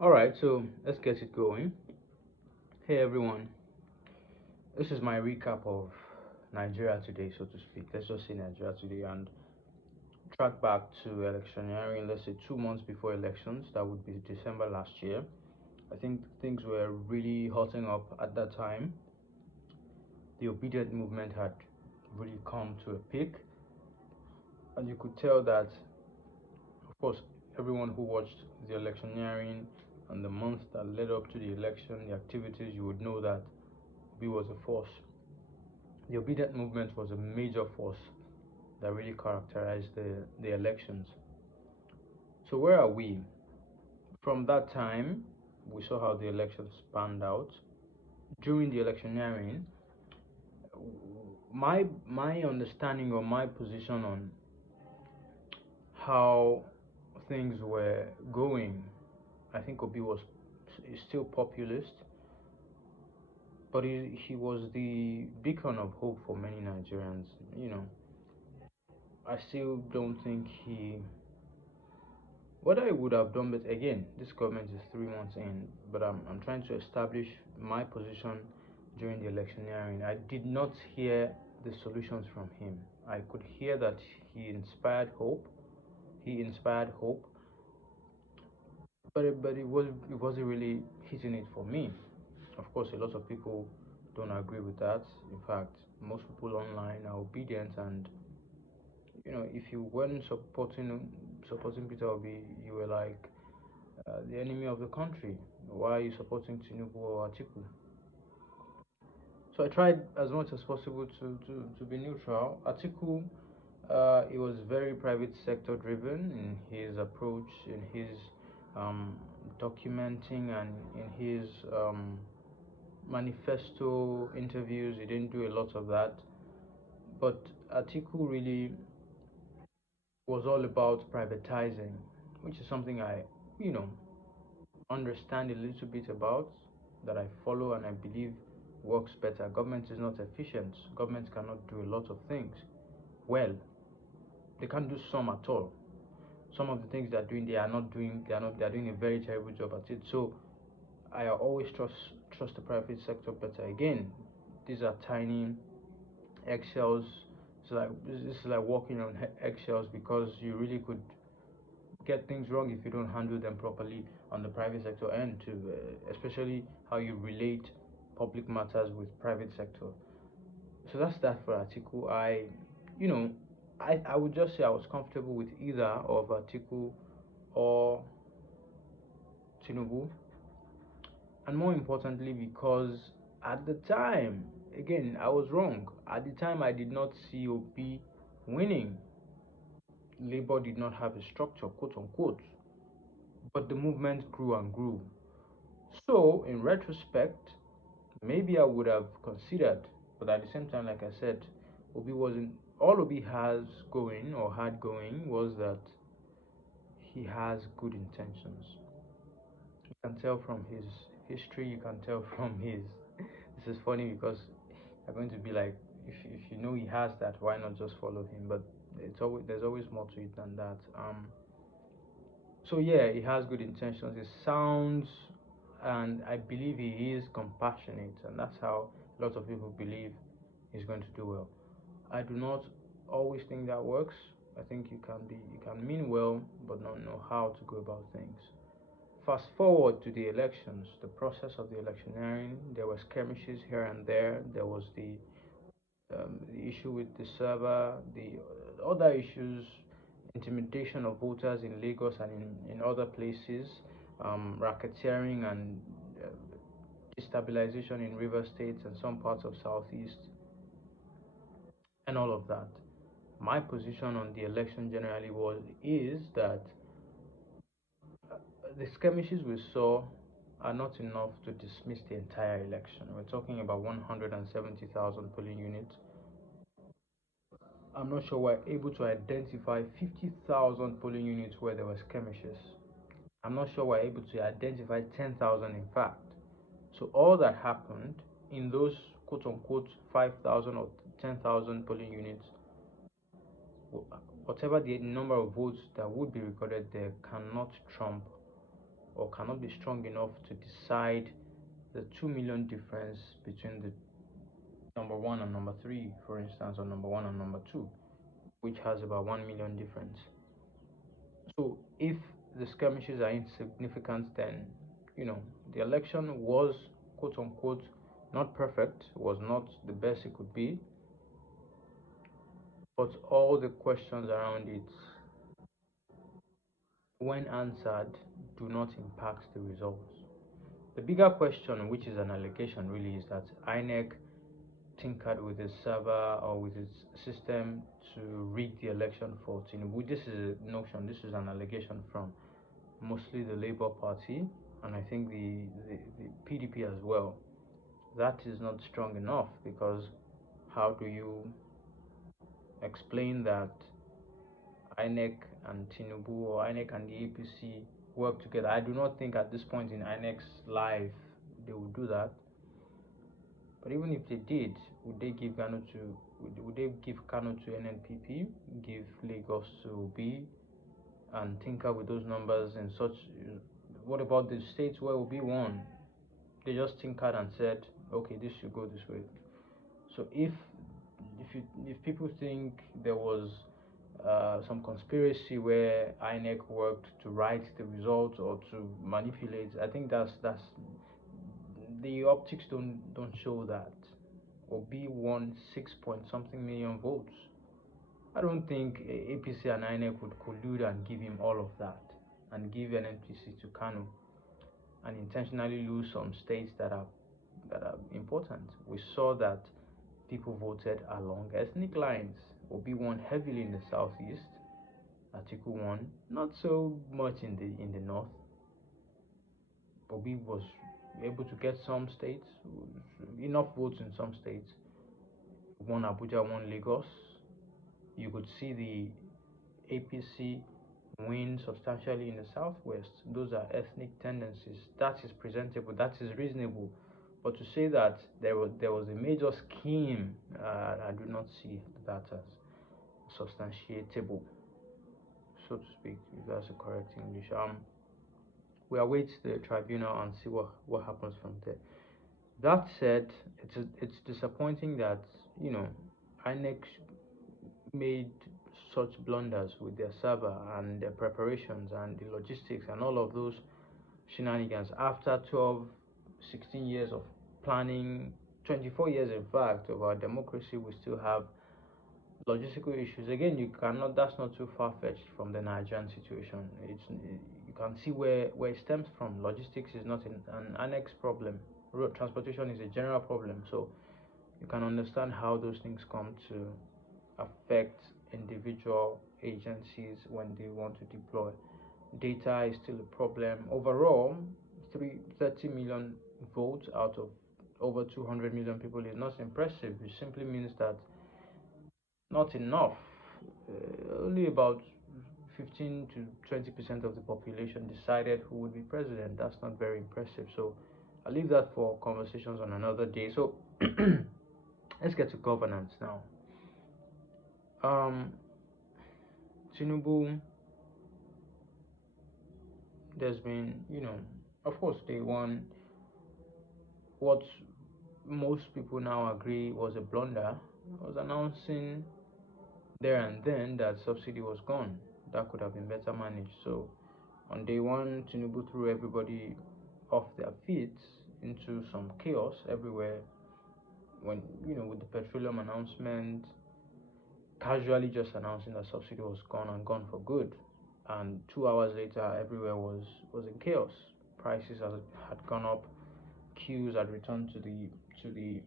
All right, so let's get it going. Hey everyone, this is my recap of Nigeria today, so to speak. Let's just say Nigeria today and track back to electioneering, let's say 2 months before elections. That would be December last year. I think things were really hotting up at that time. The obedient movement had really come to a peak, and you could tell that, of course, everyone who watched the electioneering and the months that led up to the election, the activities, you would know that Obi was a force. The obedient movement was a major force that really characterized the elections. So, where are we? From that time, we saw how the elections panned out. During the electioneering, my understanding or my position on how things were going, I think Obi was is still populist, but he was the beacon of hope for many Nigerians. You know, I still don't think he what I would have done, but again, this government is 3 months in, but I'm trying to establish my position during the electioneering. I did not hear the solutions from him. I could hear that he inspired hope. He inspired hope, but it wasn't really hitting it for me. Of course, a lot of people don't agree with that. In fact, most people online are obedient, and if you weren't supporting Peter Obi, you were like the enemy of the country. Why are you supporting Tinubu or Atiku? So I tried as much as possible to be neutral. Atiku, he was very private sector driven in his approach, in his um, documenting, and in his manifesto interviews. He didn't do a lot of that. But Atiku really was all about privatizing, which is something I, you know, understand a little bit about, that I follow and I believe works better. Government is not efficient. Government cannot do a lot of things well. They can't do some at all. Some of the things they're doing, they're doing a very terrible job at it. So I always trust the private sector better. Again, these are tiny eggshells. This is like walking on eggshells, because you really could get things wrong if you don't handle them properly on the private sector end too, especially how you relate public matters with private sector. So that's that for Atiku. You know, I would just say I was comfortable with either of Atiku or Tinubu, and more importantly because at the time, again, I was wrong. At the time, I did not see OP winning. Labour did not have a structure, quote unquote, but the movement grew and grew. So, in retrospect, maybe I would have considered, but at the same time, like I said, Obi wasn't. All Obi has going or had going was that he has good intentions. You can tell from his history. You can tell from his. This is funny because you're going to be like, if you know he has that, why not just follow him? But there's always more to it than that. So yeah, he has good intentions. He sounds, and I believe he is compassionate, and that's how lots of people believe he's going to do well. I do not always think that works. I think you can mean well, but not know how to go about things. Fast forward to the elections, the process of the electioneering. There were skirmishes here and there. There was the issue with the server, the other issues, intimidation of voters in Lagos and in other places, racketeering and destabilization in river states and some parts of southeast, and all of that. My position on the election generally is that the skirmishes we saw are not enough to dismiss the entire election. We're talking about 170,000 polling units. I'm not sure we're able to identify 50,000 polling units where there were skirmishes. I'm not sure we're able to identify 10,000 in fact. So all that happened in those quote unquote 5,000 or 10,000 polling units, whatever the number of votes that would be recorded there cannot trump or cannot be strong enough to decide the 2 million difference between the number one and number three, for instance, or number one and number two, which has about 1 million difference. So if the skirmishes are insignificant, then the election was quote unquote not perfect, was not the best it could be, but all the questions around it, when answered, do not impact the results. The bigger question, which is an allegation really, is that INEC tinkered with its server or with its system to rig the election for Tinubu. This is a notion, this is an allegation from mostly the Labour Party and I think the PDP as well. That is not strong enough because how do you explain that INEC and Tinubu or INEC and the APC work together? I do not think at this point in INEC's life they would do that. But even if they did, would they give Kano to would they give Kano to NNPP, give Lagos to B, and tinker with those numbers in such? What about the states where Obi won? They just tinkered and said, okay, this should go this way. So if people think there was some conspiracy where INEC worked to write the results or to manipulate, I think that's the optics don't show that. Obi won 6 point something million votes. I don't think APC and INEC would collude and give him all of that and give an NPC to Kanu and intentionally lose some states that are important. We saw that people voted along ethnic lines. Obi won heavily in the southeast. Atiku won not so much in the north. Obi was able to get some states, enough votes in some states. Won Abuja, won Lagos. You could see the APC win substantially in the southwest. Those are ethnic tendencies. That is presentable. That is reasonable. But to say that there was a major scheme, I do not see that as substantiatable, so to speak, if that's the correct English. We await the tribunal and see what happens from there. That said, it's disappointing that INEC made such blunders with their server and their preparations and the logistics and all of those shenanigans after 12, 16 years of planning, 24 years in fact, of our democracy. We still have logistical issues. Again, that's not too far-fetched from the Nigerian situation. You can see where it stems from. Logistics is not an annex problem. Road transportation is a general problem. So you can understand how those things come to affect individual agencies when they want to deploy. Data is still a problem. Overall, 30 million votes out of over 200 million people is not impressive. It simply means that not enough. Only about 15 to 20% of the population decided who would be president. That's not very impressive. So I'll leave that for conversations on another day. So let's get to governance now. Tinubu, there's been, of course, they won what most people now agree was a blunder, was announcing there and then that subsidy was gone. That could have been better managed. So on day one, Tinubu threw everybody off their feet into some chaos everywhere. When with the petroleum announcement, casually just announcing that subsidy was gone and gone for good, and 2 hours later, everywhere was in chaos. Prices had gone up, queues had returned to the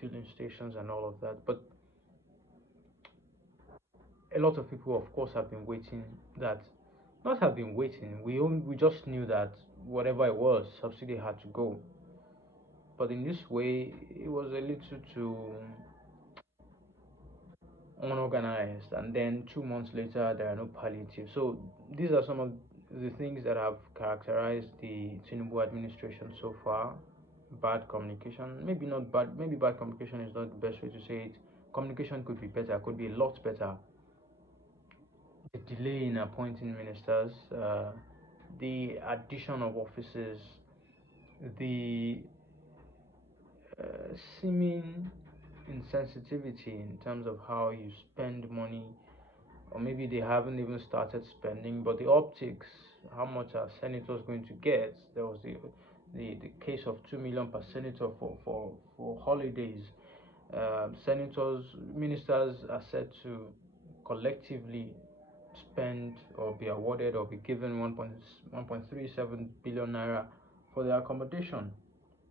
filling stations and all of that. But a lot of people, of course, have been waiting. That not have been waiting. We just knew that whatever it was, subsidy had to go. But in this way, it was a little too unorganized. And then 2 months later, there are no palliatives. So these are some of the things that have characterized the Tinubu administration so far. Bad communication, maybe not bad. Maybe bad communication is not the best way to say it. Communication could be better. Could be a lot better. A delay in appointing ministers. the addition of offices, the seeming insensitivity in terms of how you spend money, or maybe they haven't even started spending, but the optics, how much are senators going to get? There was the case of 2 million per senator for holidays. Senators, ministers are said to collectively spend or be awarded or be given 1.37 billion naira for their accommodation.